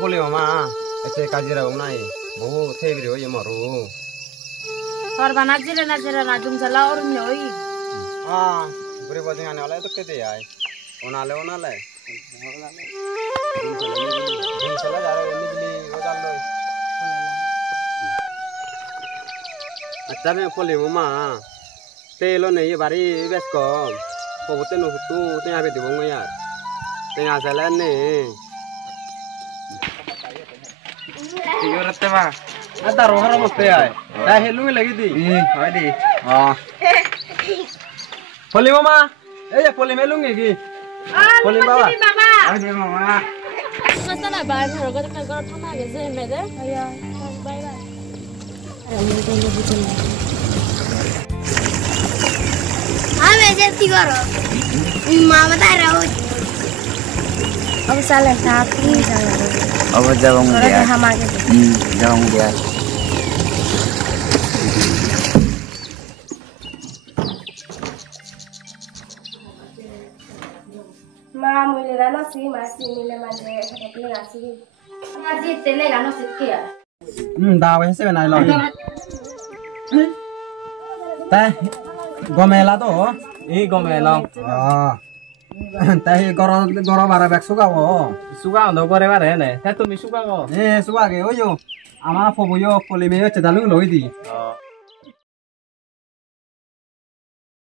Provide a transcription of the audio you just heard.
Boleh mama, ece kajira umnai, boh thebri hoye maru. Korban najile najum jala orang nyoi. Beri baju ane oleh tu kete ya, onale. Salah jare ini beli odal loy. Acha me boleh mama, telo nih bari besko, pobote no hutu, tengah beti bongo ya, tengah jalan nih. Iyo rete mah, ada rohara mesti ay. Dah helung lagi di. Hai di. Poli mama, ya poli melung lagi. Poli baba. Hai mama. Masa nak bayar harga tak kalau thana gese mede. Ayah, bayar. Ayah mungkin dia betul. मैं जल्दी करो माँ बता रहा हूँ अब साले साथ ही चला अब जाऊंगा यार हम आगे जाऊंगा यार माँ मुझे राना सी मासी मिले माने अपने रासी मासी तेले गाना सीख के यार दाव ऐसे बनाए लो ता गमेला तो ये गमेला ताही गरो बारा बैग सुगाओ सुगाओ करे बारे ने ता तुम सुगाओ सुगा के ओ यो आमा फोबो यो पोलिमे चदालु लोई दी